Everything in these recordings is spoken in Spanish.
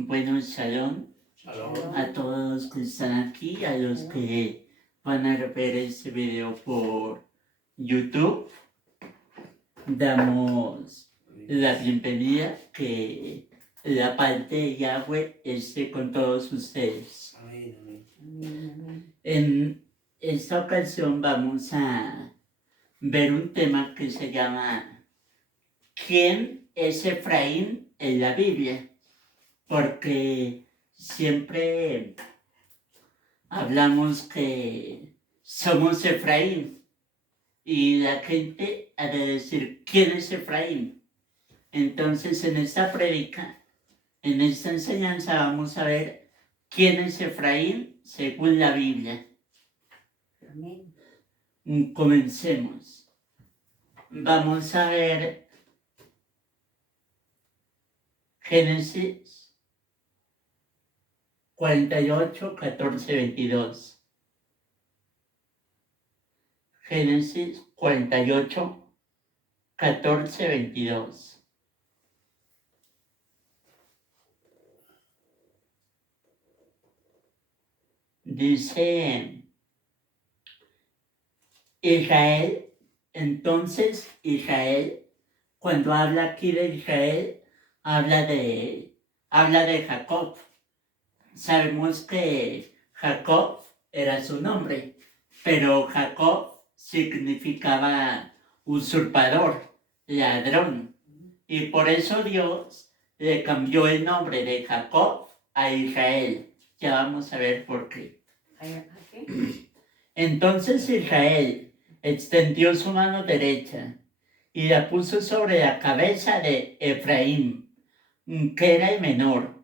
Bueno, shalom a todos los que están aquí, a los que van a ver este video por YouTube. Damos la bienvenida, que la parte de Yahweh esté con todos ustedes. En esta ocasión vamos a ver un tema que se llama ¿quién es Efraín en la Biblia? Porque siempre hablamos que somos Efraín y la gente ha de decir ¿quién es Efraín? Entonces en esta prédica, en esta enseñanza vamos a ver quién es Efraín según la Biblia. Amén. Comencemos. Vamos a ver Génesis 48, 14, 22. Génesis 48, 14, 22. Dice Israel, entonces Israel, cuando habla aquí de Israel, habla de Jacob. Sabemos que Jacob era su nombre, pero Jacob significaba usurpador, ladrón. Y por eso Dios le cambió el nombre de Jacob a Israel. Ya vamos a ver por qué. Entonces Israel extendió su mano derecha y la puso sobre la cabeza de Efraín, que era el menor,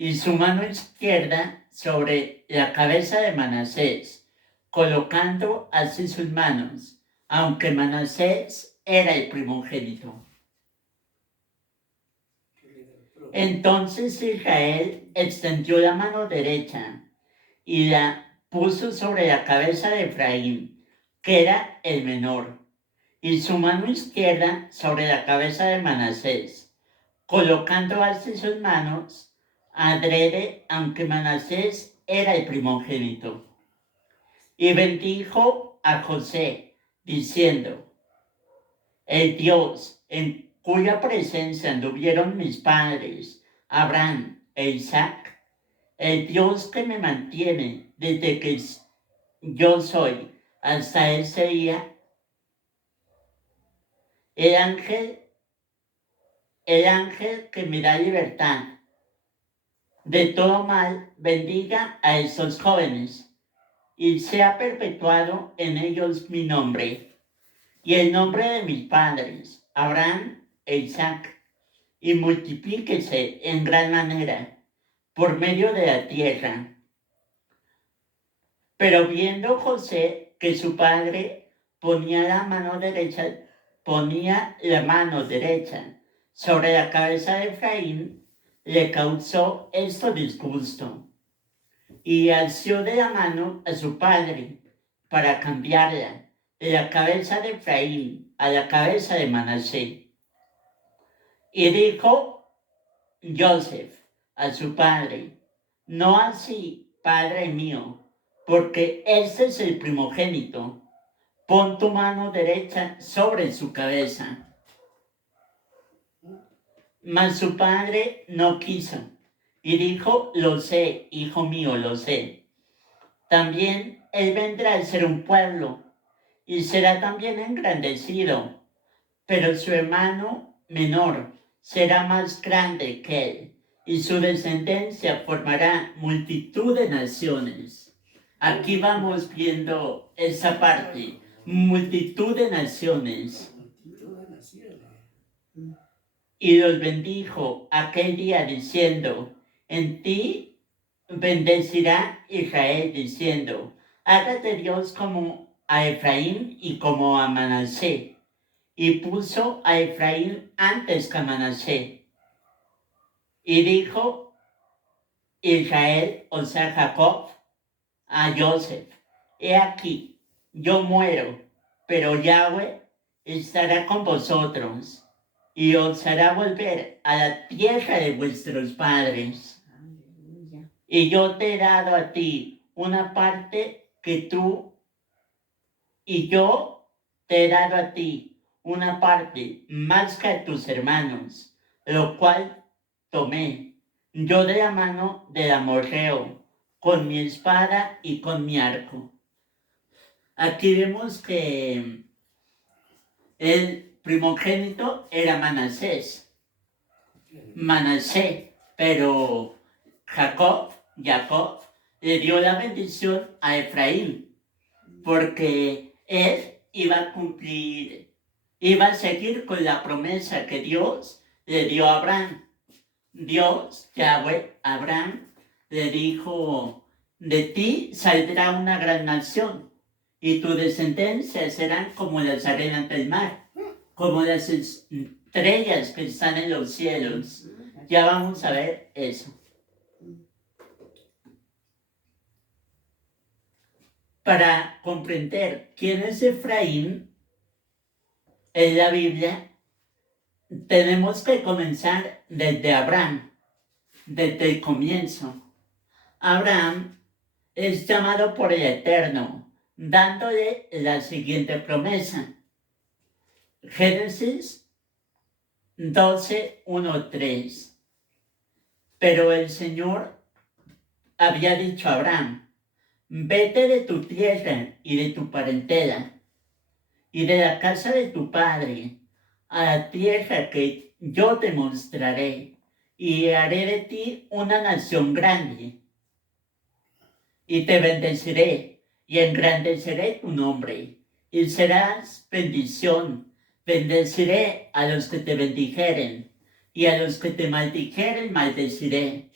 y su mano izquierda sobre la cabeza de Manasés, colocando así sus manos, aunque Manasés era el primogénito. Entonces Israel extendió la mano derecha y la puso sobre la cabeza de Efraín, que era el menor, y su mano izquierda sobre la cabeza de Manasés, colocando así sus manos adrede, aunque Manasés era el primogénito. Y bendijo a José, diciendo: el Dios en cuya presencia anduvieron mis padres, Abraham e Isaac, el Dios que me mantiene desde que yo soy hasta ese día, el ángel que me da libertad de todo mal, bendiga a estos jóvenes y sea perpetuado en ellos mi nombre y el nombre de mis padres, Abraham e Isaac, y multiplíquese en gran manera por medio de la tierra. Pero viendo José que su padre ponía la mano derecha sobre la cabeza de Efraín, le causó esto disgusto, y alzó de la mano a su padre para cambiarla de la cabeza de Efraín a la cabeza de Manasés. Y dijo Joseph a su padre: no así, padre mío, porque este es el primogénito. Pon tu mano derecha sobre su cabeza. Mas su padre no quiso, y dijo: lo sé, hijo mío, lo sé. También él vendrá a ser un pueblo, y será también engrandecido, pero su hermano menor será más grande que él, y su descendencia formará multitud de naciones. Aquí vamos viendo esa parte, multitud de naciones. Y los bendijo aquel día diciendo: en ti bendecirá Israel, diciendo: hágate Dios como a Efraín y como a Manasés. Y puso a Efraín antes que a Manasés. Y dijo Israel, o sea Jacob, a Joseph: he aquí, yo muero, pero Yahweh estará con vosotros, y os hará volver a la tierra de vuestros padres. Aleluya. Y yo te he dado a ti una parte y yo te he dado a ti una parte más que a tus hermanos, lo cual tomé yo de la mano del amorreo, con mi espada y con mi arco. Aquí vemos que el primogénito era Manasés, pero Jacob, le dio la bendición a Efraín, porque él iba a seguir con la promesa que Dios le dio a Abraham. Dios, Yahweh, Abraham, le dijo, de ti saldrá una gran nación, y tu descendencia serán como las arenas del mar, como las estrellas que están en los cielos. Ya vamos a ver eso. Para comprender quién es Efraín en la Biblia, tenemos que comenzar desde Abraham, desde el comienzo. Abraham es llamado por el Eterno, dándole la siguiente promesa. Génesis 12, 1, 3. Pero el Señor había dicho a Abraham, vete de tu tierra y de tu parentela y de la casa de tu padre a la tierra que yo te mostraré, y haré de ti una nación grande, y te bendeciré y engrandeceré tu nombre, y serás bendición. Bendeciré a los que te bendijeren, y a los que te maldijeren maldeciré,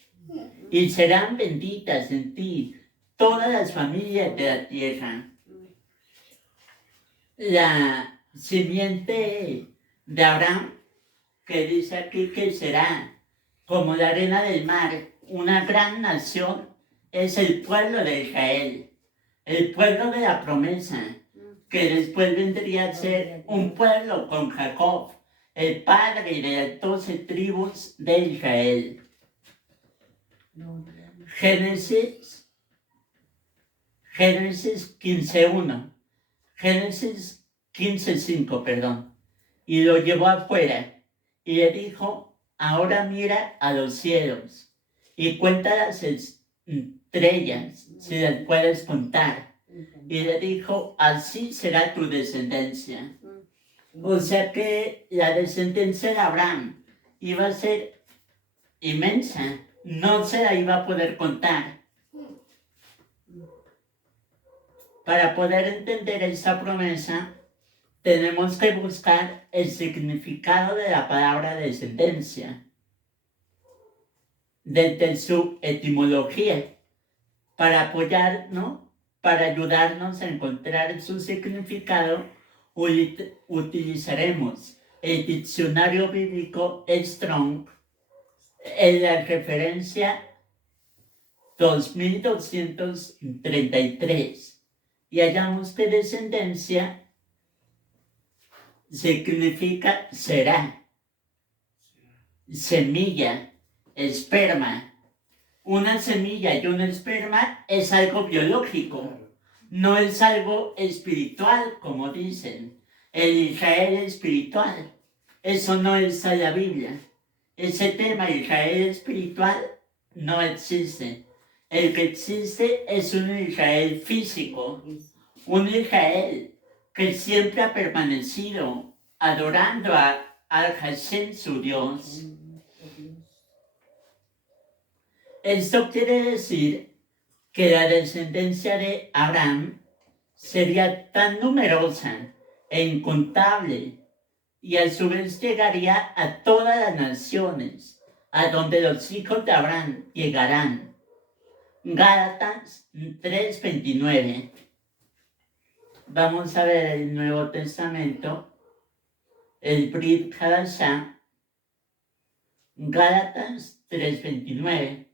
y serán benditas en ti todas las familias de la tierra. La simiente de Abraham, que dice aquí que será como la arena del mar, una gran nación, es el pueblo de Israel, el pueblo de la promesa, que después vendría a ser un pueblo con Jacob, el padre de las 12 tribus de Israel. Génesis 15:1. Génesis 15:5, perdón. Y lo llevó afuera y le dijo, ahora mira a los cielos y cuenta las estrellas, si las puedes contar. Y le dijo, así será tu descendencia. O sea que la descendencia de Abraham iba a ser inmensa, no se la iba a poder contar. Para poder entender esta promesa, tenemos que buscar el significado de la palabra descendencia, desde su etimología, para apoyarnos, para ayudarnos a encontrar su significado, utilizaremos el diccionario bíblico Strong en la referencia 2233 y hallamos que descendencia significa será, semilla, esperma. Una semilla y un esperma es algo biológico, no es algo espiritual, como dicen. El Israel espiritual, eso no está en la Biblia. Ese tema Israel espiritual no existe. El que existe es un Israel físico, un Israel que siempre ha permanecido adorando al Hashem, su Dios. Esto quiere decir que la descendencia de Abraham sería tan numerosa e incontable y a su vez llegaría a todas las naciones a donde los hijos de Abraham llegarán. Gálatas 3:29. Vamos a ver el Nuevo Testamento, el Brit Hadashah, Gálatas 3:29.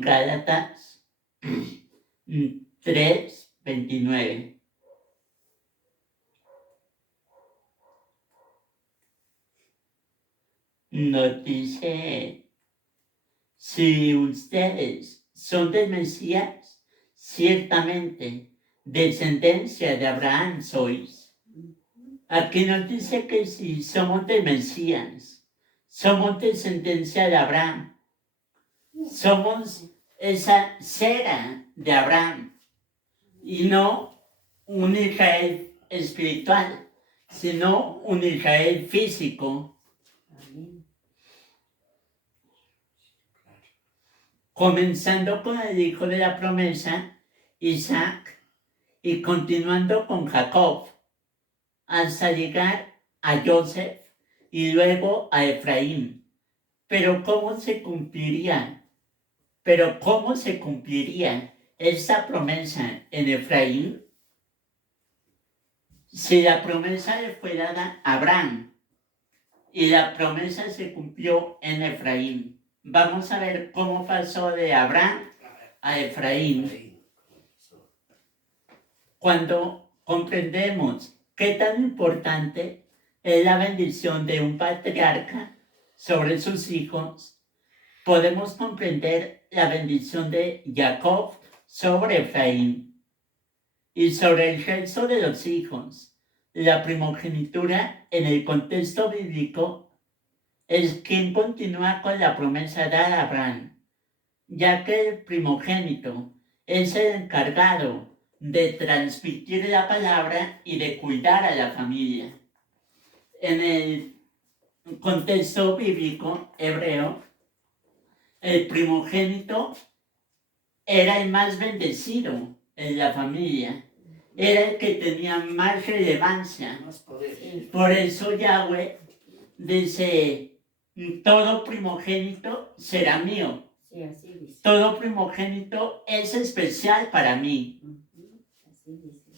Gálatas 3:29. Nos dice, si ustedes son del Mesías, ciertamente descendencia de Abraham sois. Aquí nos dice que si somos del Mesías, somos descendencia de Abraham, somos esa cera de Abraham y no un Israel espiritual, sino un Israel físico. Amén. Comenzando con el hijo de la promesa, Isaac, y continuando con Jacob, hasta llegar a Joseph y luego a Efraín. Pero ¿cómo se cumpliría esta promesa en Efraín? Si la promesa le fue dada a Abraham y la promesa se cumplió en Efraín. Vamos a ver cómo pasó de Abraham a Efraín. Cuando comprendemos qué tan importante es la bendición de un patriarca sobre sus hijos, podemos comprender la bendición de Jacob sobre Efraín y sobre el resto de los hijos. La primogenitura en el contexto bíblico es quien continúa con la promesa dada a Abraham, ya que el primogénito es el encargado de transmitir la palabra y de cuidar a la familia. En el contexto bíblico hebreo, el primogénito era el más bendecido en la familia, era el que tenía más relevancia. Por eso Yahweh dice, todo primogénito será mío. Sí, así dice. Todo primogénito es especial para mí. Así dice.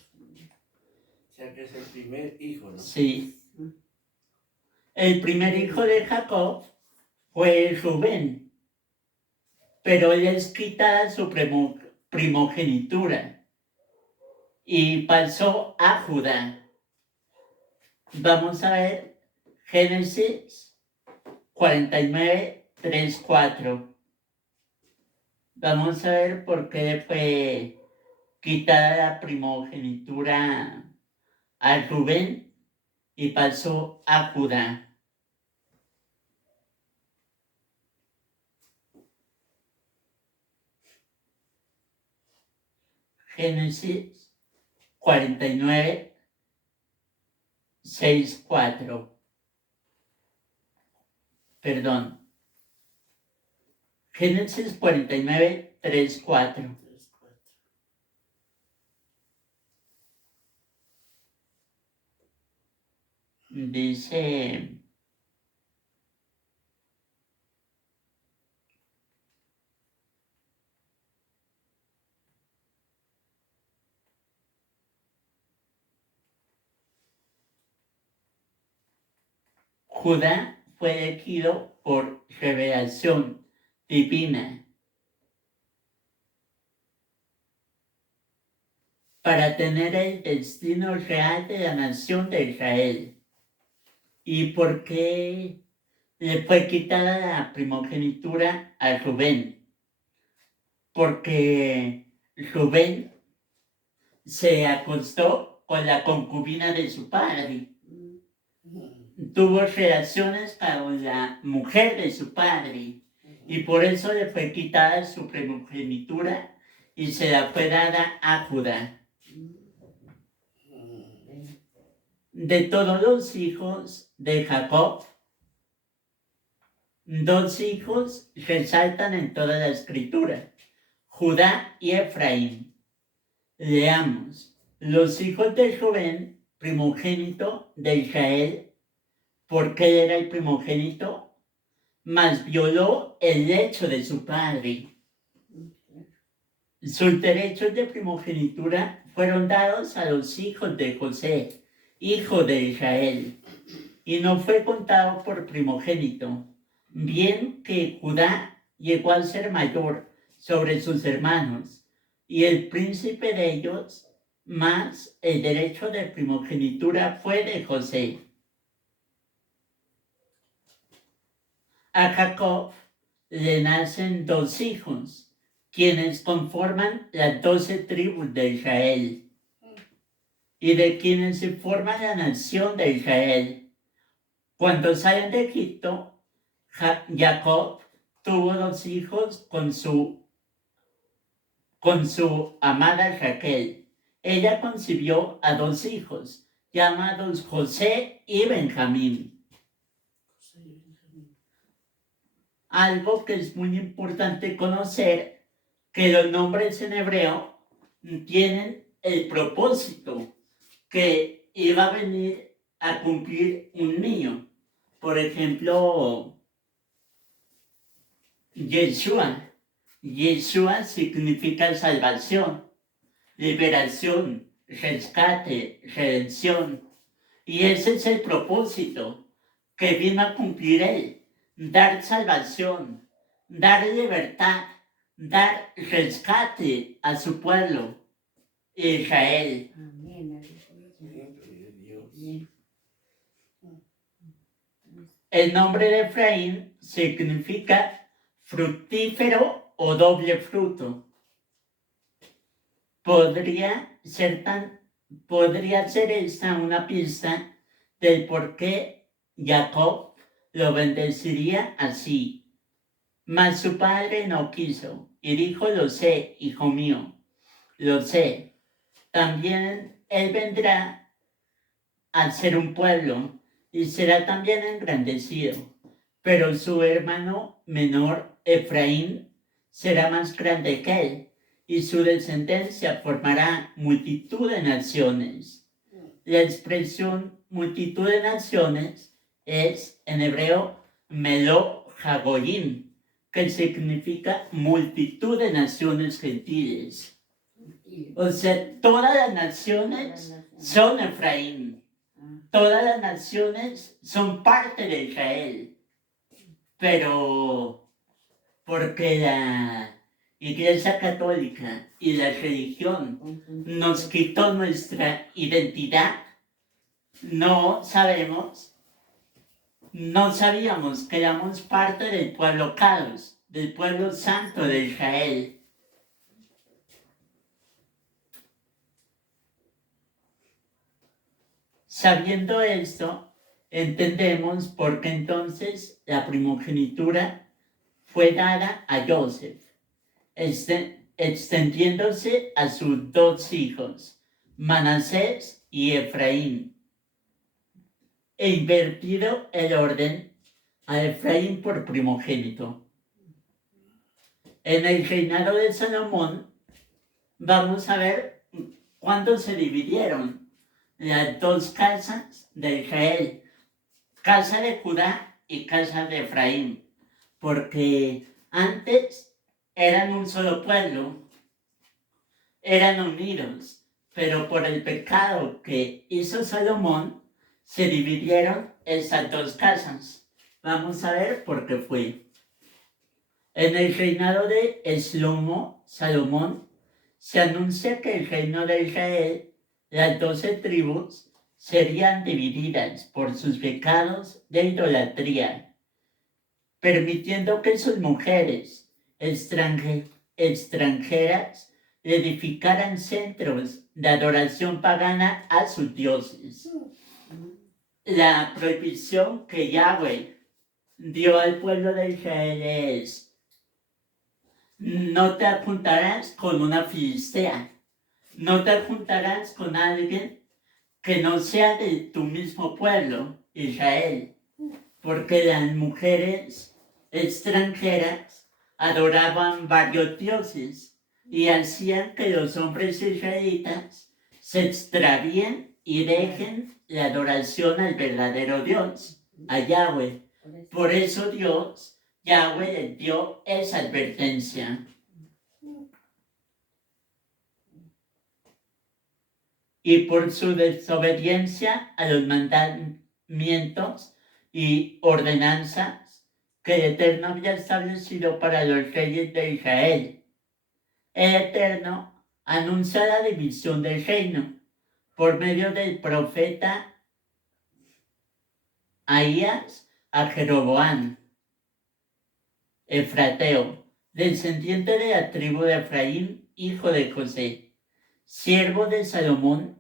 O sea que es el primer hijo, ¿no? Sí. El primer hijo de Jacob fue Rubén, pero le es quitada su primogenitura y pasó a Judá. Vamos a ver Génesis 49, 3, 4. Vamos a ver por qué fue quitada la primogenitura a Rubén y pasó a Judá. Génesis 49, 6, 4. Perdón. Génesis 49, 3, 4. Dice, Judá fue elegido por revelación divina para tener el destino real de la nación de Israel. ¿Y por qué le fue quitada la primogenitura a Rubén? Porque Rubén se acostó con la concubina de su padre. Tuvo relaciones con la mujer de su padre y por eso le fue quitada su primogenitura y se la fue dada a Judá. De todos los hijos de Jacob, 2 hijos resaltan en toda la escritura, Judá y Efraín. Leamos, los hijos de Rubén, primogénito de Israel, porque él era el primogénito, mas violó el lecho de su padre. Sus derechos de primogenitura fueron dados a los hijos de José, hijo de Israel, y no fue contado por primogénito, bien que Judá llegó a ser mayor sobre sus hermanos, y el príncipe de ellos, más el derecho de primogenitura fue de José. A Jacob le nacen 2 hijos, quienes conforman las 12 tribus de Israel, y de quienes se forma la nación de Israel. Cuando salen de Egipto, Jacob tuvo 2 hijos con su amada Raquel. Ella concibió a 2 hijos, llamados José y Benjamín. Algo que es muy importante conocer, que los nombres en hebreo tienen el propósito que iba a venir a cumplir un niño. Por ejemplo, Yeshua. Yeshua significa salvación, liberación, rescate, redención. Y ese es el propósito que vino a cumplir él. Dar salvación, dar libertad, dar rescate a su pueblo, Israel. Amén. Aleluya. Gloria a Dios. Bien. El nombre de Efraín significa fructífero o doble fruto. Podría ser esta una pista del por qué Jacob lo bendeciría así. Mas su padre no quiso, y dijo: lo sé, hijo mío, lo sé. También él vendrá a ser un pueblo, y será también engrandecido. Pero su hermano menor, Efraín, será más grande que él, y su descendencia formará multitud de naciones. La expresión multitud de naciones es en hebreo Melo Hagoyim, que significa multitud de naciones gentiles. O sea, todas las naciones son Efraín. Todas las naciones son parte de Israel. Pero porque la Iglesia Católica y la religión nos quitó nuestra identidad, no sabíamos que éramos parte del pueblo Kadosh, del pueblo santo de Israel. Sabiendo esto, entendemos por qué entonces la primogenitura fue dada a Joseph, extendiéndose a sus 2 hijos, Manasés y Efraín, e invertido el orden a Efraín por primogénito. En el reinado de Salomón, vamos a ver cuándo se dividieron las 2 casas de Israel, casa de Judá y casa de Efraín, porque antes eran un solo pueblo, eran unidos, pero por el pecado que hizo Salomón, se dividieron esas 2 casas. Vamos a ver por qué fue. En el reinado de Salomón, se anuncia que el reino de Israel, las 12 tribus, serían divididas por sus pecados de idolatría, permitiendo que sus mujeres extranjeras edificaran centros de adoración pagana a sus dioses. La prohibición que Yahweh dio al pueblo de Israel es: no te juntarás con una filistea, no te juntarás con alguien que no sea de tu mismo pueblo, Israel, porque las mujeres extranjeras adoraban varios dioses y hacían que los hombres israelitas se extravíen y dejen la adoración al verdadero Dios, a Yahweh. Por eso Yahweh les dio esa advertencia. Y por su desobediencia a los mandamientos y ordenanzas que el Eterno había establecido para los reyes de Israel, el Eterno anuncia la división del reino por medio del profeta Ahías a Jeroboam, efrateo, descendiente de la tribu de Efraín, hijo de José, siervo de Salomón,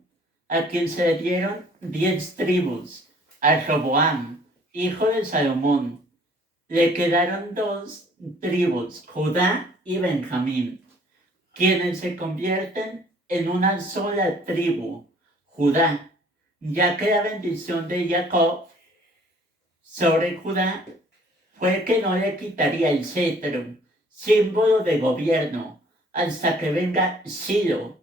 a quien se le dieron 10 tribus, a Roboam, hijo de Salomón. Le quedaron 2 tribus, Judá y Benjamín, quienes se convierten en una sola tribu, Judá, ya que la bendición de Jacob sobre Judá fue que no le quitaría el cetro, símbolo de gobierno, hasta que venga Shilo.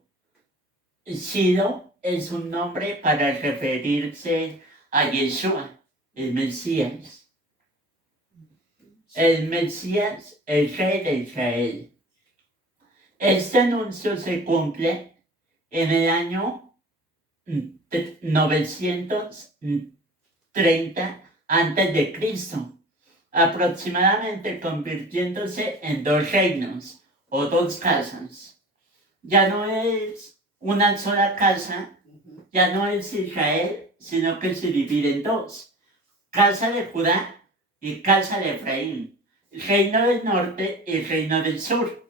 Shilo es un nombre para referirse a Yeshua, el Mesías. El Mesías, el rey de Israel. Este anuncio se cumple en el año 930 a.C., aproximadamente convirtiéndose en 2 reinos o 2 casas. Ya no es una sola casa, ya no es Israel, sino que se divide en 2. Casa de Judá y casa de Efraín. Reino del norte y reino del sur.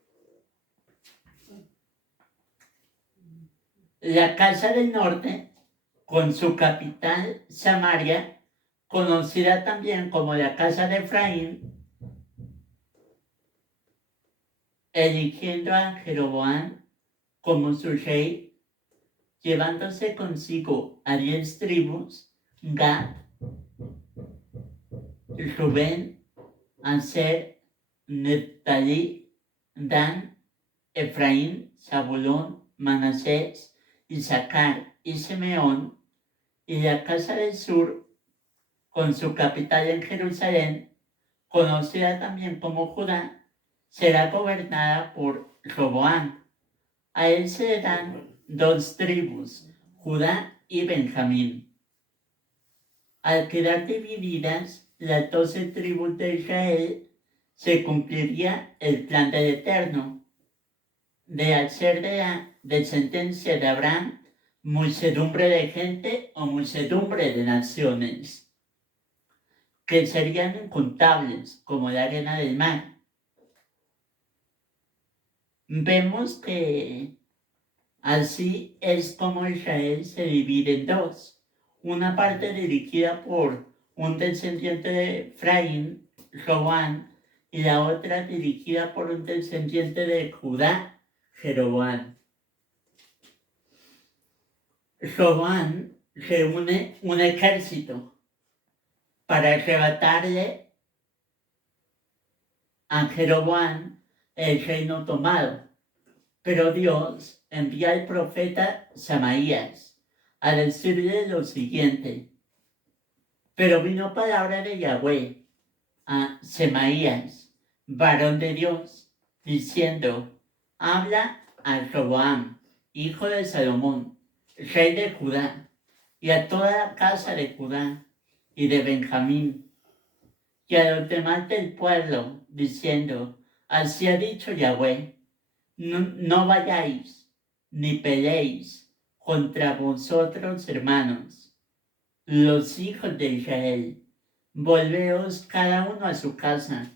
La casa del norte, con su capital Samaria, conocida también como la casa de Efraín, eligiendo a Jeroboam como su rey, llevándose consigo a 10 tribus, Gad, Rubén, Aser, Neftalí, Dan, Efraín, Zabulón, Manasés, Isaacar y Simeón, y la casa del sur, con su capital en Jerusalén, conocida también como Judá, será gobernada por Roboam. A él se le dan 2 tribus, Judá y Benjamín. Al quedar divididas las 12 tribus de Israel, se cumpliría el plan del Eterno de hacer de la descendencia de Abraham muchedumbre de gente o muchedumbre de naciones, que serían incontables como la arena del mar. Vemos que así es como Israel se divide en 2. Una parte dirigida por un descendiente de Efraín, Roboam, y la otra dirigida por un descendiente de Judá, Jeroboam. Roboam reúne un ejército para arrebatarle a Jeroboam el reino tomado. Pero Dios envía al profeta Samaías a decirle lo siguiente. Pero vino palabra de Yahweh a Semaías, varón de Dios, diciendo, habla a Roboam, hijo de Salomón, rey de Judá, y a toda la casa de Judá y de Benjamín, y a los demás del pueblo, diciendo, así ha dicho Yahweh, no vayáis ni peleéis contra vosotros, hermanos, los hijos de Israel. Volveos cada uno a su casa,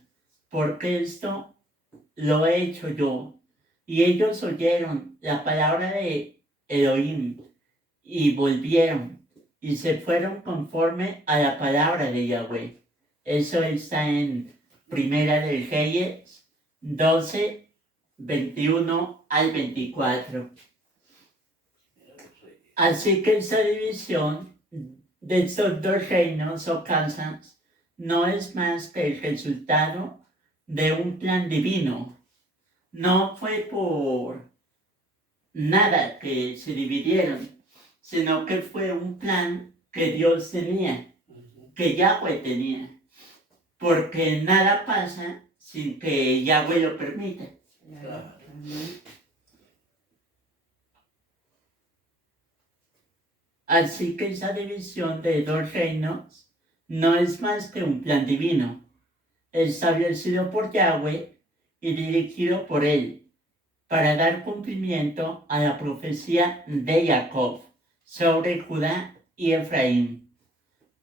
porque esto lo he hecho yo. Y ellos oyeron la palabra de Elohim y volvieron y se fueron conforme a la palabra de Yahweh. Eso está en Primera de Reyes 12, 21 al 24. Así que esa división de estos 2 reinos o casas no es más que el resultado de un plan divino. No fue por nada que se dividieron, sino que fue un plan que Dios tenía, que Yahweh tenía, porque nada pasa sin que Yahweh lo permita. Claro. Así que esa división de 2 reinos no es más que un plan divino, establecido por Yahweh y dirigido por él, para dar cumplimiento a la profecía de Jacob sobre Judá y Efraín,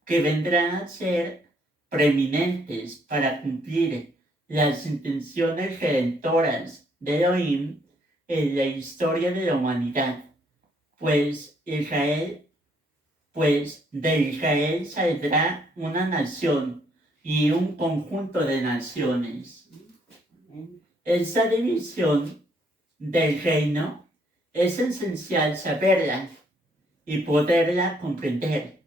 que vendrán a ser preeminentes para cumplir las intenciones redentoras de Elohim en la historia de la humanidad, pues de Israel saldrá una nación y un conjunto de naciones. Amén. Esta división del reino es esencial saberla y poderla comprender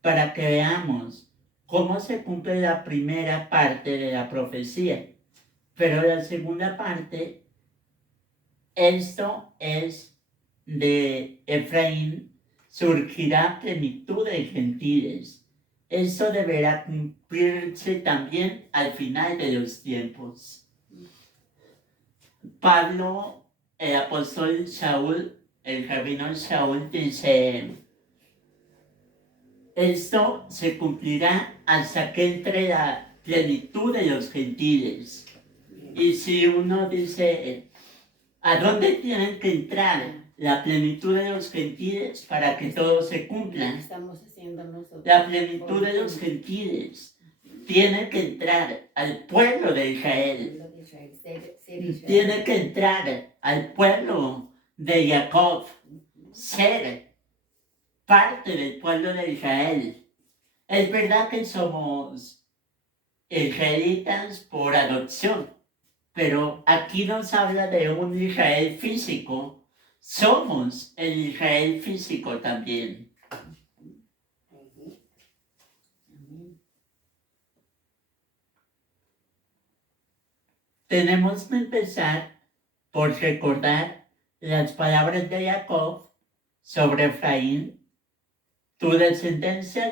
para que veamos cómo se cumple la primera parte de la profecía. Pero la segunda parte, esto es de Efraín, surgirá plenitud de gentiles. Eso deberá cumplirse también al final de los tiempos. Pablo, el apóstol Saúl, el rabino Saúl dice: esto se cumplirá hasta que entre la plenitud de los gentiles. Y si uno dice, ¿a dónde tienen que entrar la plenitud de los gentiles para que todo se cumpla? Estamos haciendo nosotros. La plenitud de los gentiles tiene que entrar al pueblo de Israel. Lo de Israel, ser Israel. Tiene que entrar al pueblo de Jacob, ser parte del pueblo de Israel. Es verdad que somos israelitas por adopción, pero aquí nos habla de un Israel físico. Somos el Israel físico también. Ujú. Amén. Tenemos que empezar por recordar las palabras de Jacob sobre Efraín. Tu descendencia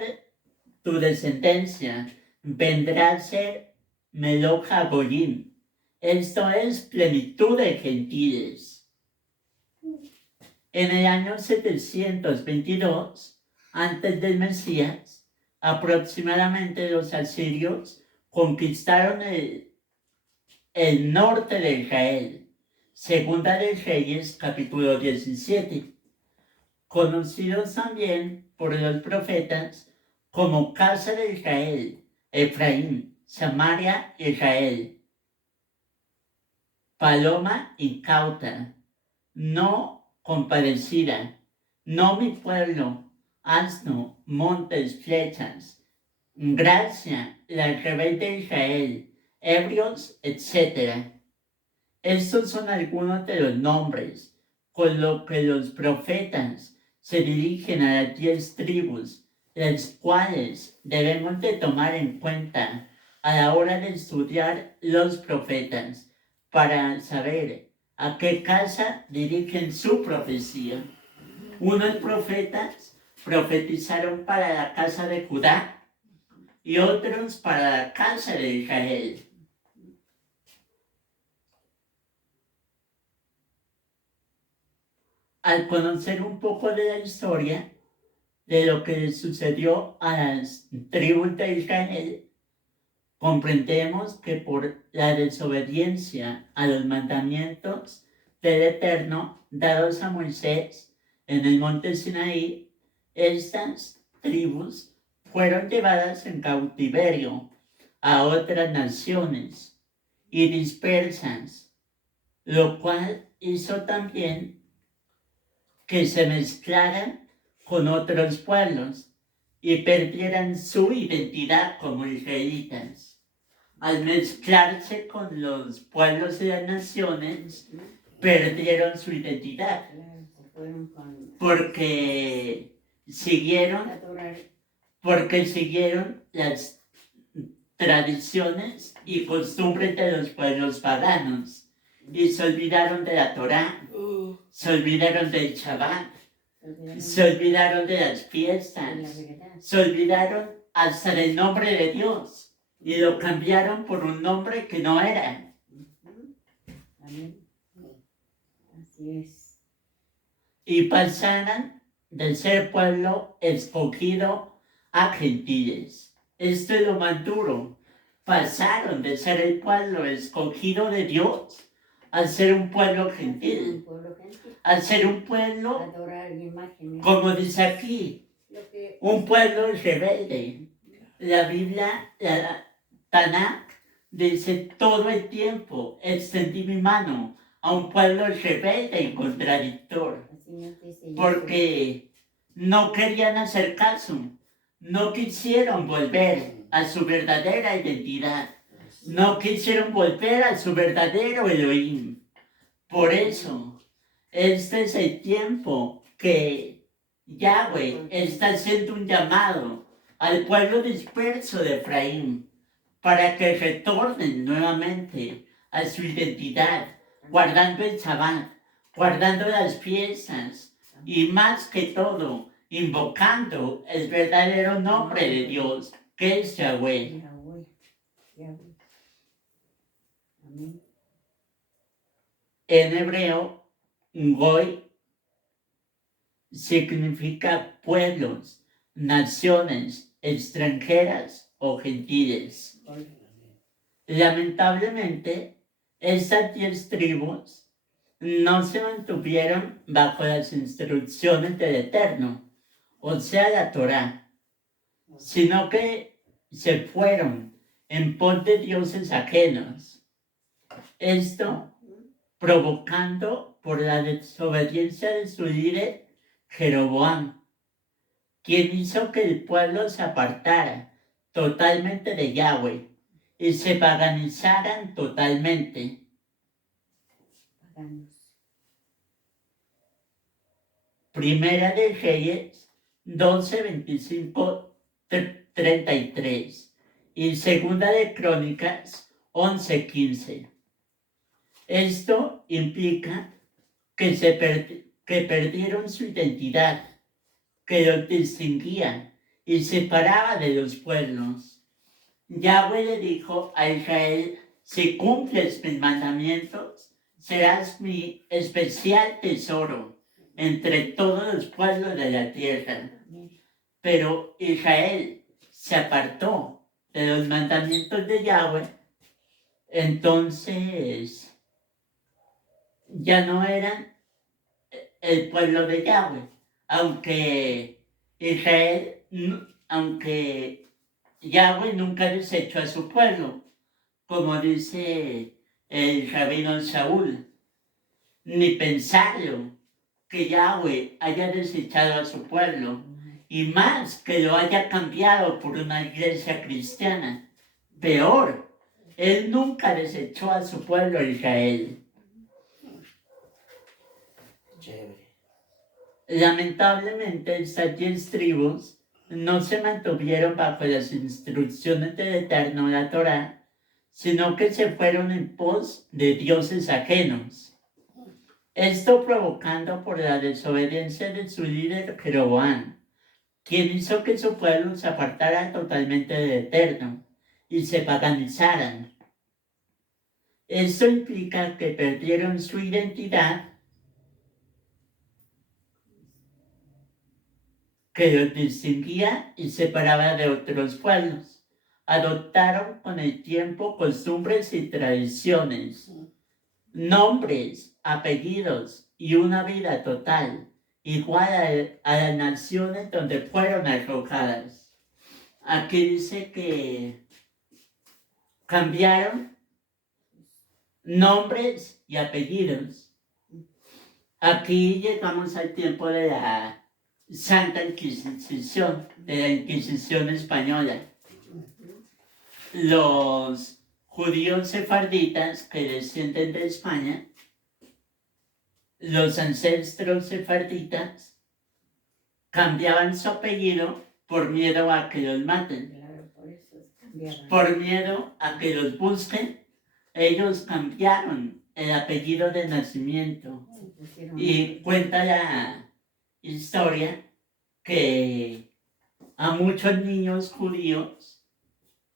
vendrá a ser Meloj Hagoyim. Esto es plenitud de gentiles. En el año 722, antes del Mesías, aproximadamente los asirios conquistaron el norte de Israel. Segunda de Reyes, capítulo 17. Conocidos también por los profetas como Casa de Israel, Efraín, Samaria, Israel. Paloma incauta, no compadecida, no mi pueblo, asno, montes, flechas, gracia, la rebelde de Israel, ebrios, etc. Estos son algunos de los nombres con los que los profetas se dirigen a las 10 tribus, las cuales debemos de tomar en cuenta a la hora de estudiar los profetas para saber a qué casa dirigen su profecía. Unos profetas profetizaron para la casa de Judá y otros para la casa de Israel. Al conocer un poco de la historia de lo que le sucedió a las tribus de Israel, comprendemos que por la desobediencia a los mandamientos del Eterno dados a Moisés en el monte Sinaí, estas tribus fueron llevadas en cautiverio a otras naciones y dispersas, lo cual hizo también que se mezclaran con otros pueblos y perdieran su identidad como israelitas. Al mezclarse con los pueblos y las naciones, perdieron su identidad Claro, se fueron con porque siguieron adorar. las tradiciones y costumbres de los pueblos paganos y se olvidaron de la Torá, se olvidaron del Shabbat, se olvidaron de las de la fiestas, verdad. se olvidaron hasta del nombre de Dios y lo cambiaron por un nombre que no era. Ujú. Amén. Así es. Y pasaron de ser pueblo escogido a gentiles. Esto es lo más duro. Pasaron de ser el pueblo escogido de Dios al ser un pueblo Un gentil, pueblo gentil. al ser un pueblo, Adorar imágenes. como dice aquí, Lo que un pueblo rebelde. La Biblia, la Tanakh, dice todo el tiempo, extendí mi mano a un pueblo rebelde y contradictor, así nos dice Yeshua. porque no querían hacer caso, no quisieron volver a su verdadera identidad, no quisieron volver a su verdadero Elohim. Por eso, este es el tiempo que Yahweh está haciendo un llamado al pueblo disperso de Efraín para que retornen nuevamente a su identidad, guardando el Shabbat, guardando las fiestas y más que todo, invocando el verdadero nombre de Dios, que es Yahweh. Yahweh. Yahweh. Amén. En hebreo, Goy significa pueblos, naciones extranjeras o gentiles. Hoy. Lamentablemente, estas 10 tribus no se mantuvieron bajo las instrucciones del Eterno, o sea, la Torá, sino que se fueron en pos de dioses ajenos. Esto provocando por la desobediencia de su líder Jeroboam, quien hizo que el pueblo se apartara totalmente de Yahweh y se paganizaran totalmente. Paganos. Primera de Reyes 12, 25, 33 y Segunda de Crónicas 11, 15. Esto implica que perdieron su identidad, que los distinguía y separaba de los pueblos. Yahweh le dijo a Israel: si cumples mis mandamientos, serás mi especial tesoro entre todos los pueblos de la tierra. Amén. Pero Israel se apartó de los mandamientos de Yahweh, entonces ya no eran el pueblo de Yahweh, aunque Israel, aunque Yahweh nunca desechó a su pueblo, como dice el rabino Saúl, ni pensarlo que Yahweh haya desechado a su pueblo, y más que lo haya cambiado por una iglesia cristiana. Peor, él nunca desechó a su pueblo Israel. Chévere. Lamentablemente, estas 10 tribus no se mantuvieron bajo las instrucciones del Eterno, la Torá, sino que se fueron en pos de dioses ajenos. Esto provocando por la desobediencia de su líder Jeroboam, quien hizo que su pueblo se apartara totalmente del Eterno y se paganizaran. Esto implica que perdieron su identidad, que los distinguía y separaba de otros pueblos. Adoptaron con el tiempo costumbres y tradiciones, nombres, apellidos y una vida total, igual a las naciones donde fueron arrojadas. Aquí dice que cambiaron nombres y apellidos. Aquí llegamos al tiempo de la Santa Inquisición, de la Inquisición española. Los judíos sefarditas que descienden de España, los ancestros sefarditas, cambiaban su apellido por miedo a que los maten, Claro, por eso cambiaban. por miedo a que los busquen. Ellos cambiaron el apellido de nacimiento. Se pusieron Y cuenta la historia que a muchos niños judíos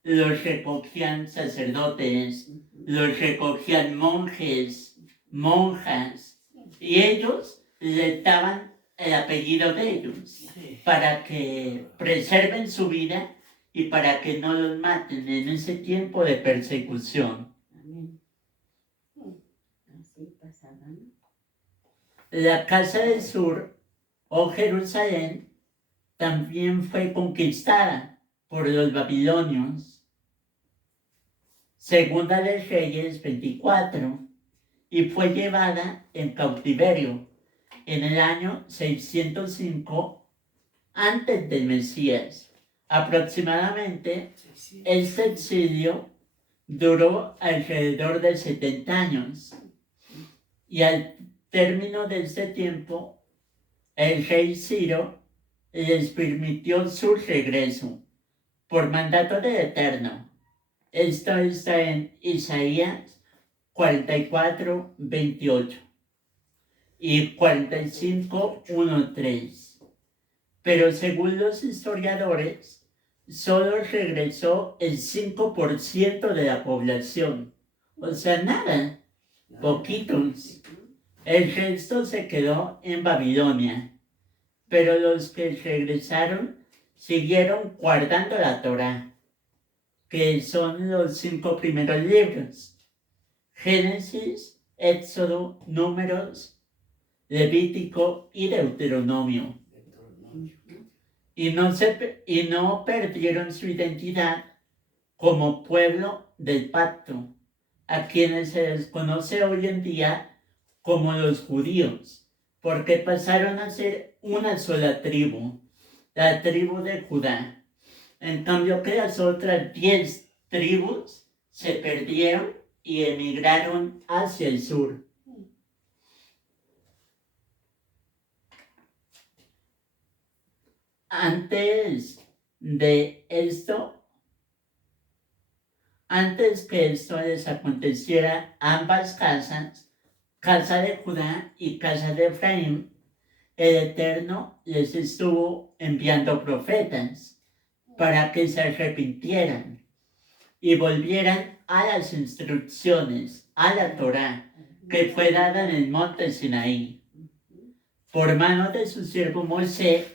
los recogían sacerdotes, los recogían monjes, monjas, y ellos les daban el apellido de ellos Sí. para que preserven su vida y para que no los maten en ese tiempo de persecución. Amén. Así La casa del sur, o Jerusalén, también fue conquistada por los babilonios. Segunda de Reyes 24, y fue llevada en cautiverio en el año 605 antes del Mesías. Aproximadamente este exilio duró alrededor de 70 años y al término de este tiempo el rey Ciro les permitió su regreso por mandato del Eterno. Esto está en Isaías 44, 28 y 45, 1, 3. Pero según los historiadores, solo regresó el 5% de la población. O sea, nada, poquitos. El resto se quedó en Babilonia. Pero los que regresaron siguieron guardando la Torá, que son los 5 primeros libros: Génesis, Éxodo, Números, Levítico y Deuteronomio. Y no perdieron su identidad como pueblo del pacto, a quienes se les conoce hoy en día como los judíos, porque pasaron a ser una sola tribu, la tribu de Judá. En cambio que las otras 10 tribus se perdieron y emigraron hacia el sur. Antes que esto les aconteciera, ambas casas, casa de Judá y casa de Efraín, el Eterno les estuvo enviando profetas para que se arrepintieran y volvieran a las instrucciones, a la Torá, que fue dada en el monte Sinaí, por mano de su siervo Moisés,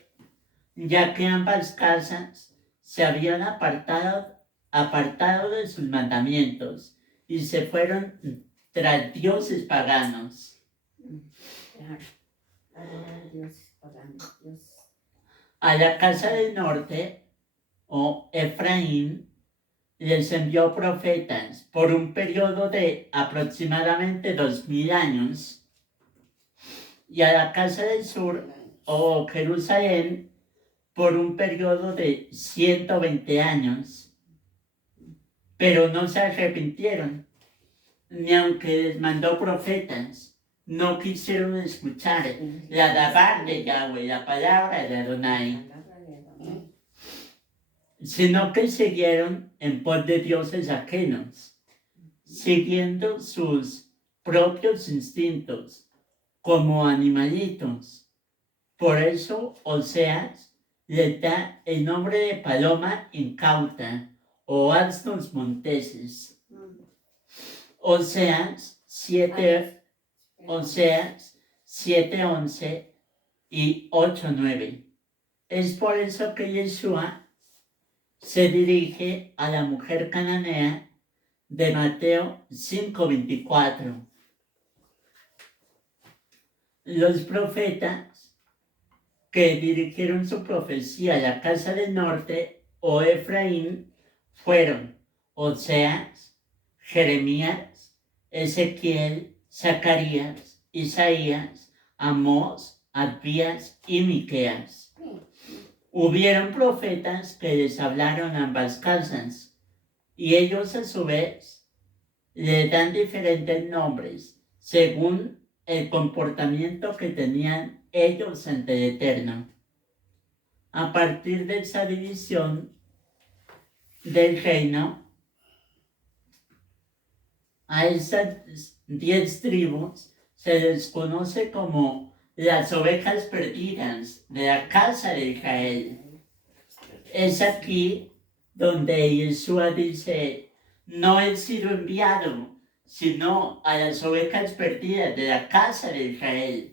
ya que ambas casas se habían apartado de sus mandamientos y se fueron tras dioses paganos. A la casa del norte, o Efraín, les envió profetas por un periodo de aproximadamente 2000 años, y a la casa del sur, o Jerusalén, por un periodo de 120 años. Pero no se arrepintieron, ni aunque les mandó profetas, no quisieron escuchar la dabar de Yahweh, la palabra de Adonai, sino que siguieron en pos de dioses ajenos, siguiendo sus propios instintos como animalitos. Por eso Oseas les da el nombre de paloma incauta o asnos monteses. Oseas 7:11 y 8:9. Es por eso que Yeshua se dirige a la mujer cananea de Mateo 5:24. Los profetas que dirigieron su profecía a la casa del norte, o Efraín, fueron Oseas, Jeremías, Ezequiel, Zacarías, Isaías, Amós, Abías y Miqueas. Hubieron profetas que les hablaron ambas casas, y ellos a su vez le dan diferentes nombres según el comportamiento que tenían ellos ante el Eterno. A partir de esa división del reino, a esas 10 tribus se les conoce como las ovejas perdidas de la casa de Israel. Es aquí donde Yeshua dice: no he sido enviado sino a las ovejas perdidas de la casa de Israel.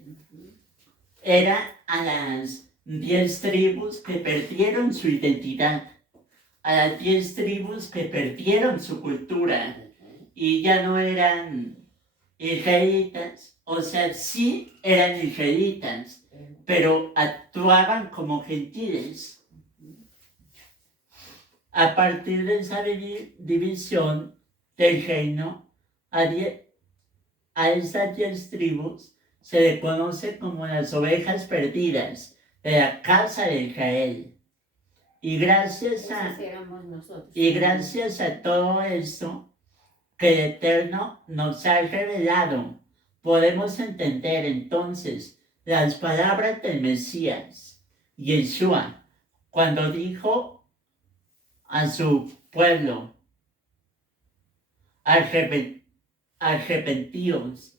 Era a las 10 tribus que perdieron su identidad, a las 10 tribus que perdieron su cultura y ya no eran israelitas o sea, sí eran israelitas, pero actuaban como gentiles. A partir de esa división del reino, a esas 10 tribus se le conoce como las ovejas perdidas de la casa de Israel. Y gracias Esos éramos nosotros. y gracias a todo esto que el Eterno nos ha revelado, podemos entender entonces las palabras del Mesías, Yeshua, cuando dijo a su pueblo, arrepentíos,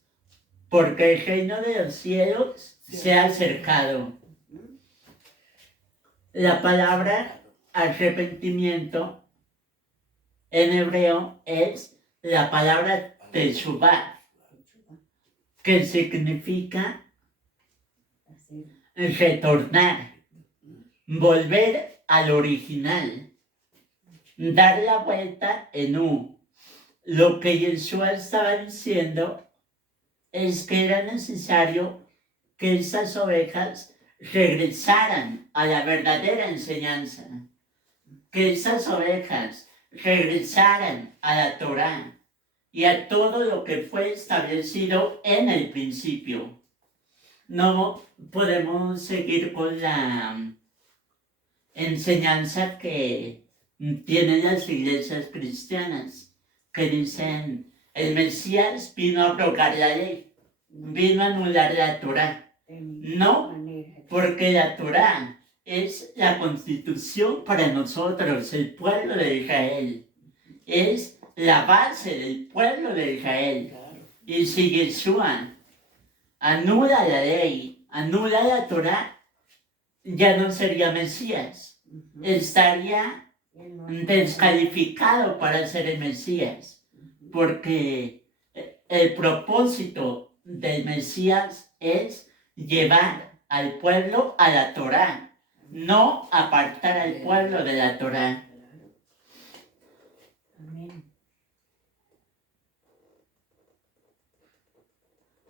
porque el reino de los cielos se ha acercado. La palabra arrepentimiento en hebreo es la palabra teshuvah, que significa Así. retornar, volver al original, dar la vuelta en U. Lo que Yeshua estaba diciendo es que era necesario que esas ovejas regresaran a la verdadera enseñanza, que esas ovejas regresaran a la Torá y a todo lo que fue establecido en el principio. No podemos seguir con la enseñanza que tienen las iglesias cristianas, que dicen, el Mesías vino a abrogar la ley, vino a anular la Torá. No, porque la Torá es la constitución para nosotros, el pueblo de Israel. Es la base del pueblo de Israel. Y si Yeshua anula la ley, anula la Torá, ya no sería Mesías. Estaría descalificado para ser el Mesías. Porque el propósito del Mesías es llevar al pueblo a la Torá, no apartar al pueblo de la Torá. Amén.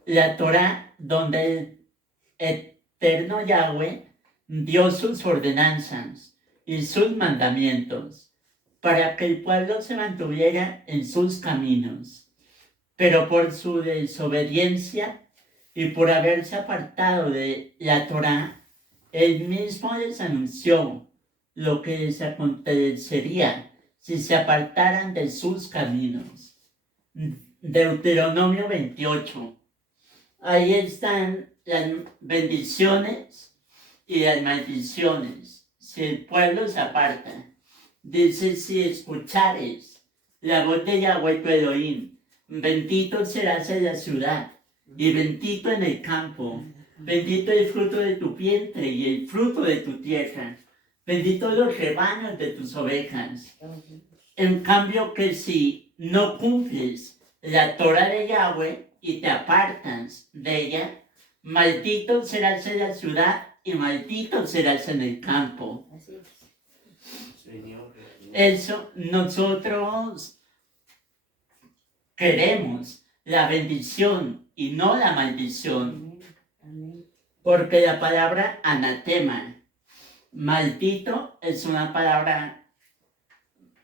La Torá, donde el eterno Yahweh dio sus ordenanzas y sus mandamientos para que el pueblo se mantuviera en sus caminos. Pero por su desobediencia y por haberse apartado de la Torá, él mismo les anunció lo que les acontecería si se apartaran de sus caminos. Deuteronomio 28. Ahí están las bendiciones y las maldiciones. Si el pueblo se aparta, dice, si escuchares la voz de Yahweh tu Elohim, bendito serás en la ciudad y bendito en el campo. Bendito el fruto de tu vientre y el fruto de tu tierra. Bendito los rebaños de tus ovejas. En cambio que si no cumples la Torah de Yahweh y te apartas de ella, maldito serás en la ciudad y maldito serás en el campo. Así es. Eso nosotros queremos la bendición y no la maldición. Amén. Porque la palabra anatema, maldito, es una palabra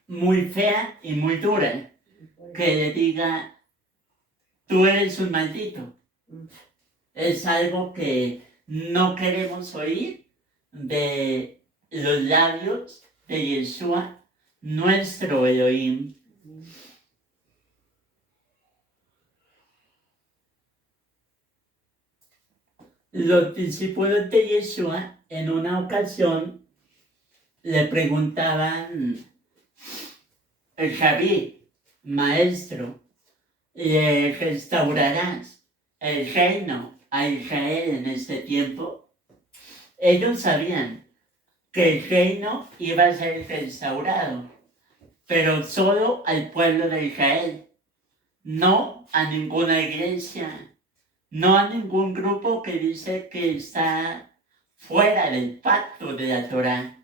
muy fea y muy dura. Que le diga, tú eres un maldito. Es algo que no queremos oír de los labios de Yeshua, nuestro Elohim. Los discípulos de Yeshua en una ocasión le preguntaban, el Rabí, maestro, ¿le restaurarás el reino a Israel en este tiempo? Ellos sabían que el reino iba a ser restaurado, pero solo al pueblo de Israel, no a ninguna iglesia, no a ningún grupo que dice que está fuera del pacto de la Torá.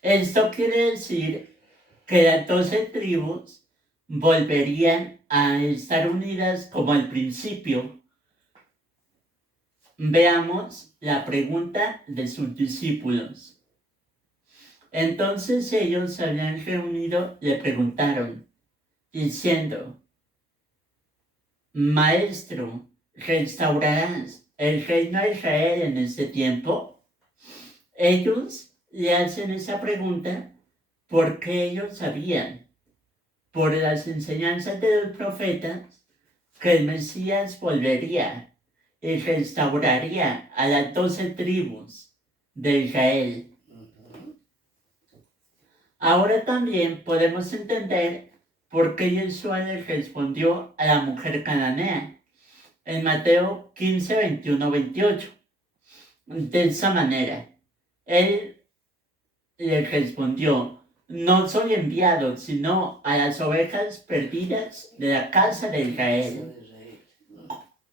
Esto quiere decir que las 12 tribus volverían a estar unidas como al principio. Veamos la pregunta de sus discípulos. Entonces ellos se habían reunido, le preguntaron, diciendo, Maestro, ¿restaurarás el reino de Israel en este tiempo? Ellos le hacen esa pregunta porque ellos sabían, por las enseñanzas de los profetas, que el Mesías volvería y restauraría a las 12 tribus de Israel. Ahora también podemos entender por qué Jesús les respondió a la mujer cananea en Mateo 15, 21, 28. De esa manera, él les respondió, no soy enviado sino a las ovejas perdidas de la casa de Israel.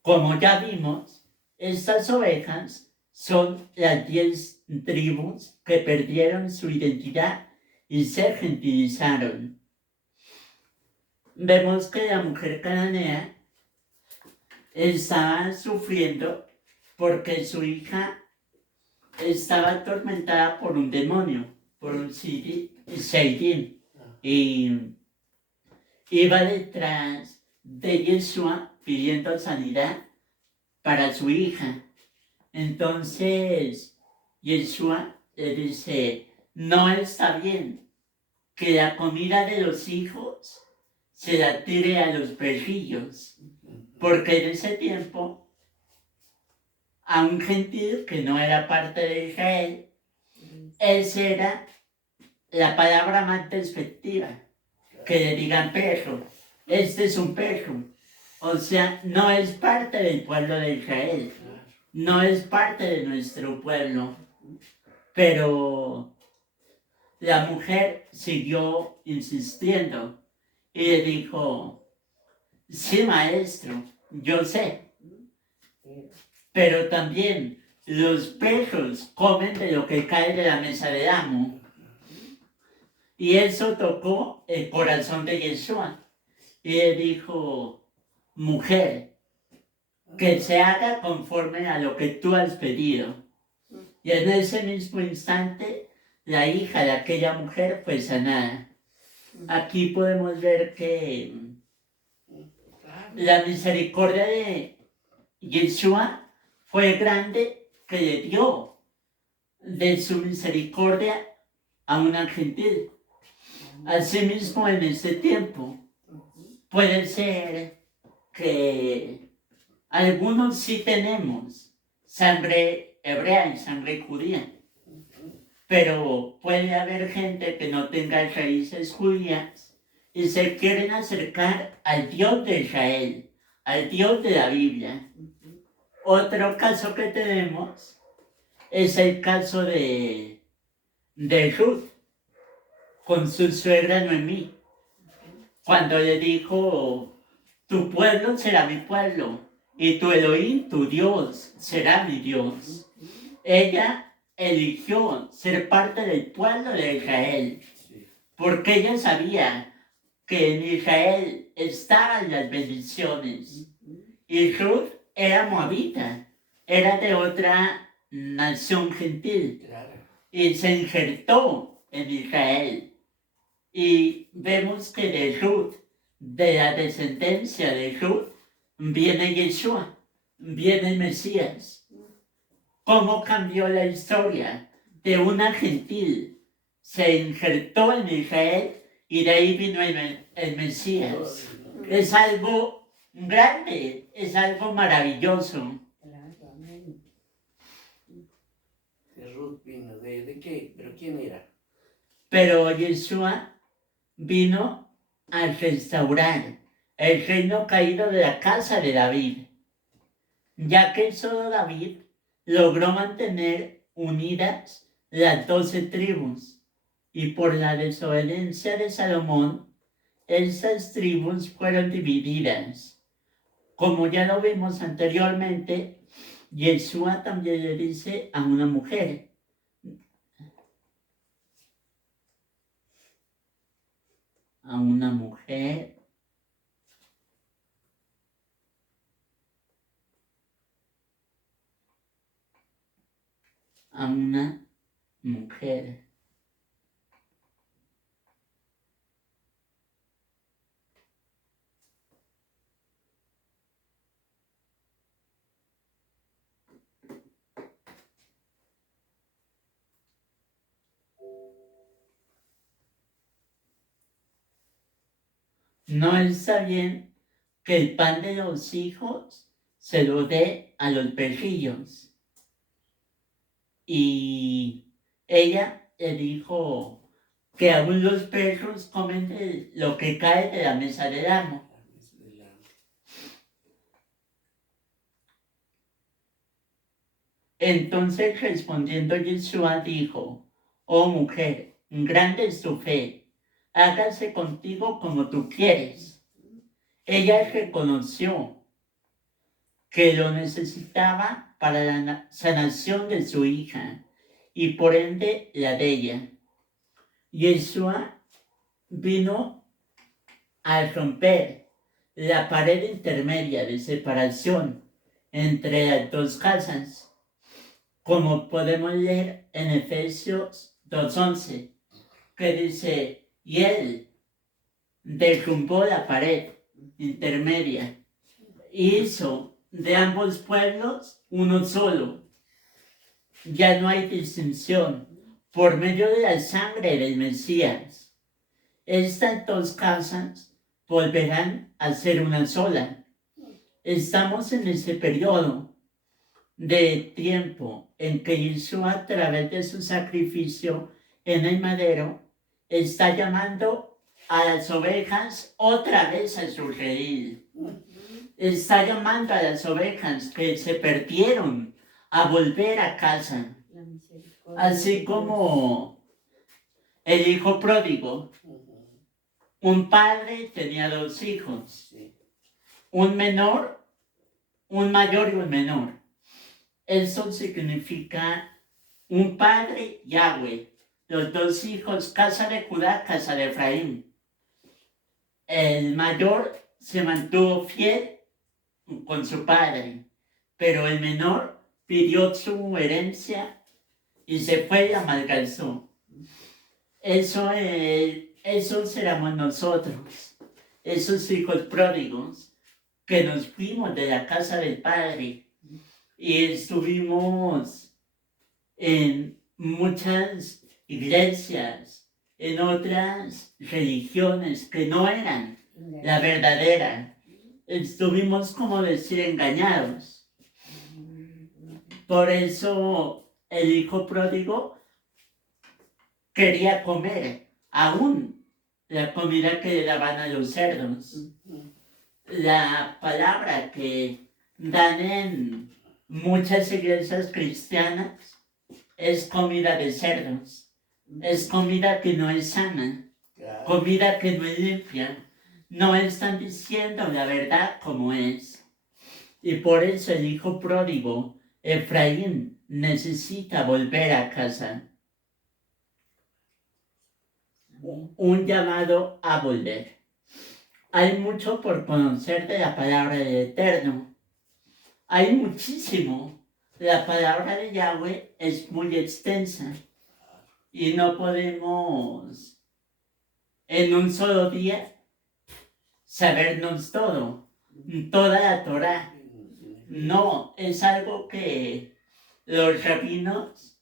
Como ya vimos, estas ovejas son las 10 tribus que perdieron su identidad y se gentilizaron. Vemos que la mujer cananea estaba sufriendo porque su hija estaba atormentada por un demonio, por un Seidim, y iba detrás de Yeshua pidiendo sanidad para su hija. Entonces Yeshua le dice, no está bien que la comida de los hijos se la tire a los perrillos, porque en ese tiempo a un gentil que no era parte de Israel, esa era la palabra más despectiva, que le digan perro, este es un perro, o sea, no es parte del pueblo de Israel, no es parte de nuestro pueblo, pero la mujer siguió insistiendo y le dijo, sí maestro, yo sé, pero también los perros comen de lo que cae de la mesa del amo. Y eso tocó el corazón de Yeshua. Y le dijo, mujer, que se haga conforme a lo que tú has pedido. Y en ese mismo instante, la hija de aquella mujer fue sanada. Aquí podemos ver que la misericordia de Yeshua fue grande, que le dio de su misericordia a una gentil. Asimismo, en este tiempo, puede ser que algunos sí tenemos sangre hebrea y sangre judía, pero puede haber gente que no tenga raíces judías y se quieren acercar al Dios de Israel, al Dios de la Biblia. Otro caso que tenemos es el caso de Ruth con su suegra Noemí, cuando le dijo, tu pueblo será mi pueblo y tu Elohim, tu Dios, será mi Dios. Ella eligió ser parte del pueblo de Israel, porque ella sabía que en Israel estaban las bendiciones. Y Ruth era moabita, era de otra nación gentil, y se injertó en Israel. Y vemos que de Ruth, de la descendencia de Ruth, viene Yeshua, viene el Mesías. ¿Cómo cambió la historia? De una gentil se injertó en Israel y de ahí vino el Mesías. Es algo grande, es algo maravilloso. De Ruth vino, ¿de qué? ¿Pero quién era? Pero Yeshua vino a restaurar el reino caído de la casa de David, ya que solo David logró mantener unidas las 12 tribus, y por la desobediencia de Salomón, esas tribus fueron divididas. Como ya lo vimos anteriormente, Yeshua también le dice a una mujer, a una mujer. No está bien que el pan de los hijos se lo dé a los perrillos. Y ella le dijo que aún los perros comen lo que cae de la mesa del amo. Entonces respondiendo Yeshua dijo: oh mujer, grande es tu fe, hágase contigo como tú quieres. Ella reconoció que lo necesitaba para la sanación de su hija y por ende la de ella. Yeshua vino a romper la pared intermedia de separación entre las dos casas, como podemos leer en Efesios 2:11, que dice: y él derrumbó la pared intermedia, hizo de ambos pueblos uno solo. Ya no hay distinción por medio de la sangre del Mesías. Estas dos casas volverán a ser una sola. Estamos en ese periodo de tiempo en que Yeshua, a través de su sacrificio en el madero, está llamando a las ovejas otra vez a su redil. Está llamando a las ovejas que se perdieron a volver a casa. Así como el hijo pródigo. Un padre tenía dos hijos. Un menor, un mayor y un menor. Eso significa un padre, Yahweh. Los dos hijos, casa de Judá, casa de Efraín. El mayor se mantuvo fiel con su padre, pero el menor pidió su herencia y se fue y la malgastó. Eso éramos nosotros, esos hijos pródigos que nos fuimos de la casa del padre y estuvimos en muchas iglesias, en otras religiones que no eran la verdadera. Estuvimos, como decir, engañados. Por eso el hijo pródigo quería comer aún la comida que le daban a los cerdos. La palabra que dan en muchas iglesias cristianas es comida de cerdos. Es comida que no es sana, comida que no es limpia. No están diciendo la verdad como es. Y por eso el hijo pródigo, Efraín, necesita volver a casa. Un llamado a volver. Hay mucho por conocer de la palabra del Eterno. Hay muchísimo. La palabra de Yahweh es muy extensa y no podemos en un solo día sabernos todo, toda la Torah. No, es algo que los rabinos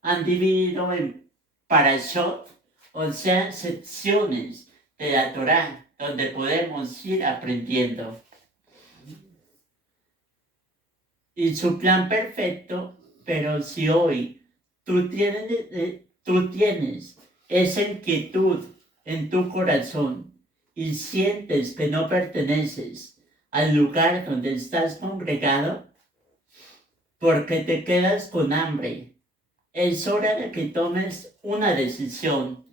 han dividido en parashot, o sea, secciones de la Torah, donde podemos ir aprendiendo. Y su plan perfecto, pero si hoy tú tienes esa inquietud en tu corazón y sientes que no perteneces al lugar donde estás congregado, porque te quedas con hambre, es hora de que tomes una decisión.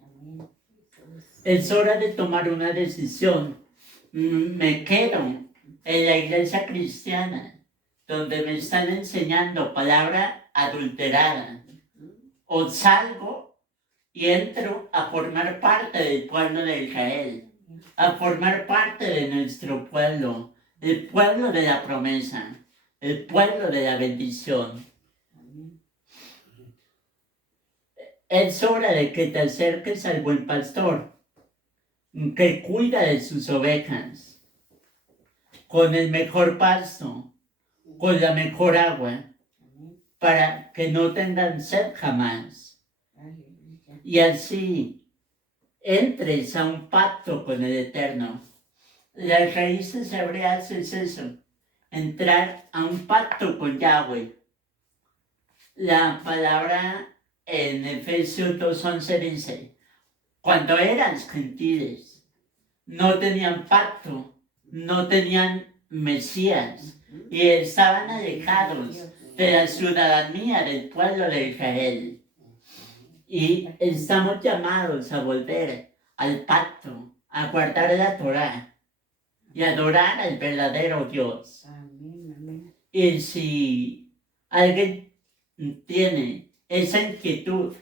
Es hora de tomar una decisión. Me quedo en la iglesia cristiana donde me están enseñando palabra adulterada, o salgo y entro a formar parte del pueblo de Israel, a formar parte de nuestro pueblo, el pueblo de la promesa, el pueblo de la bendición. es hora de que te acerques al buen pastor, que cuida de sus ovejas, con el mejor pasto, con la mejor agua, Amén. para que no tengan sed jamás. Aleluya. Y así entres a un pacto con el Eterno. Las raíces hebreas es eso, entrar a un pacto con Yahweh. La palabra en Efesios 2:11 dice, cuando eran gentiles, no tenían pacto, no tenían Mesías y estaban alejados de la ciudadanía del pueblo de Israel. Y estamos llamados a volver al pacto, a guardar la Torá y adorar al verdadero Dios. Amén, amén. Y si alguien tiene esa inquietud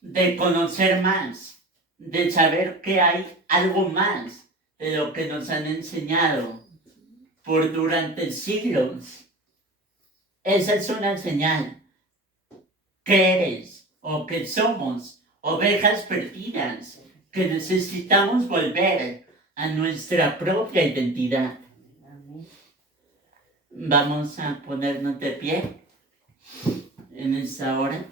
de conocer más, de saber que hay algo más de lo que nos han enseñado por durante siglos, esa es una señal que eres o que somos ovejas perdidas, que necesitamos volver a nuestra propia identidad. Amén. Vamos a ponernos de pie en esta hora.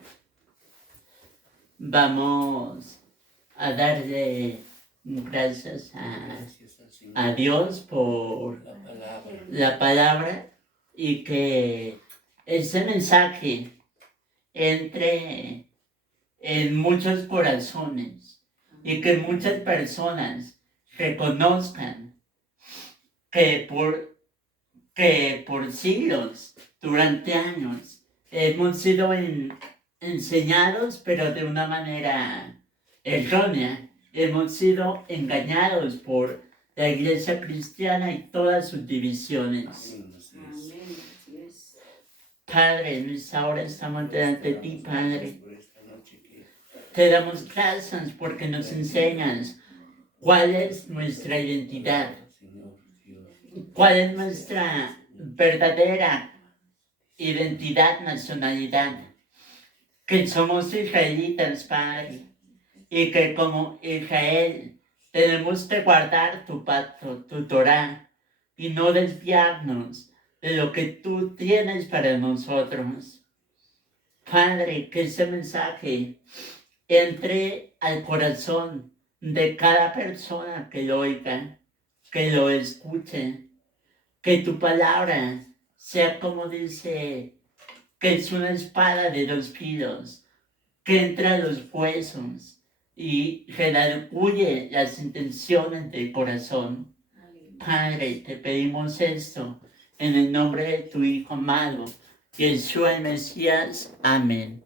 Vamos a darle gracias Gracias al Señor. a Dios por La palabra. la palabra y que ese mensaje entre en muchos corazones y que muchas personas reconozcan que por siglos, durante años, hemos sido enseñados, pero de una manera errónea. Hemos sido engañados por la iglesia cristiana y todas sus divisiones. Amén, así es. Amén, así es. Padre, en esta hora estamos delante de ti, Padre. Por esta noche que Te damos gracias porque nos enseñas cuál es nuestra identidad, Señor Dios. cuál es nuestra verdadera identidad, nacionalidad, que somos israelitas, Padre, y que como Israel tenemos que guardar tu pacto, tu Torá, y no desviarnos de lo que tú tienes para nosotros. Padre, que ese mensaje entre al corazón de cada persona que lo oiga, que lo escuche, que tu palabra sea como dice, que es una espada de 2 filos, que entra a los huesos y redarguye las intenciones del corazón. Aleluya. Padre, te pedimos esto en el nombre de tu Hijo amado, Yeshua el Mesías. Amén.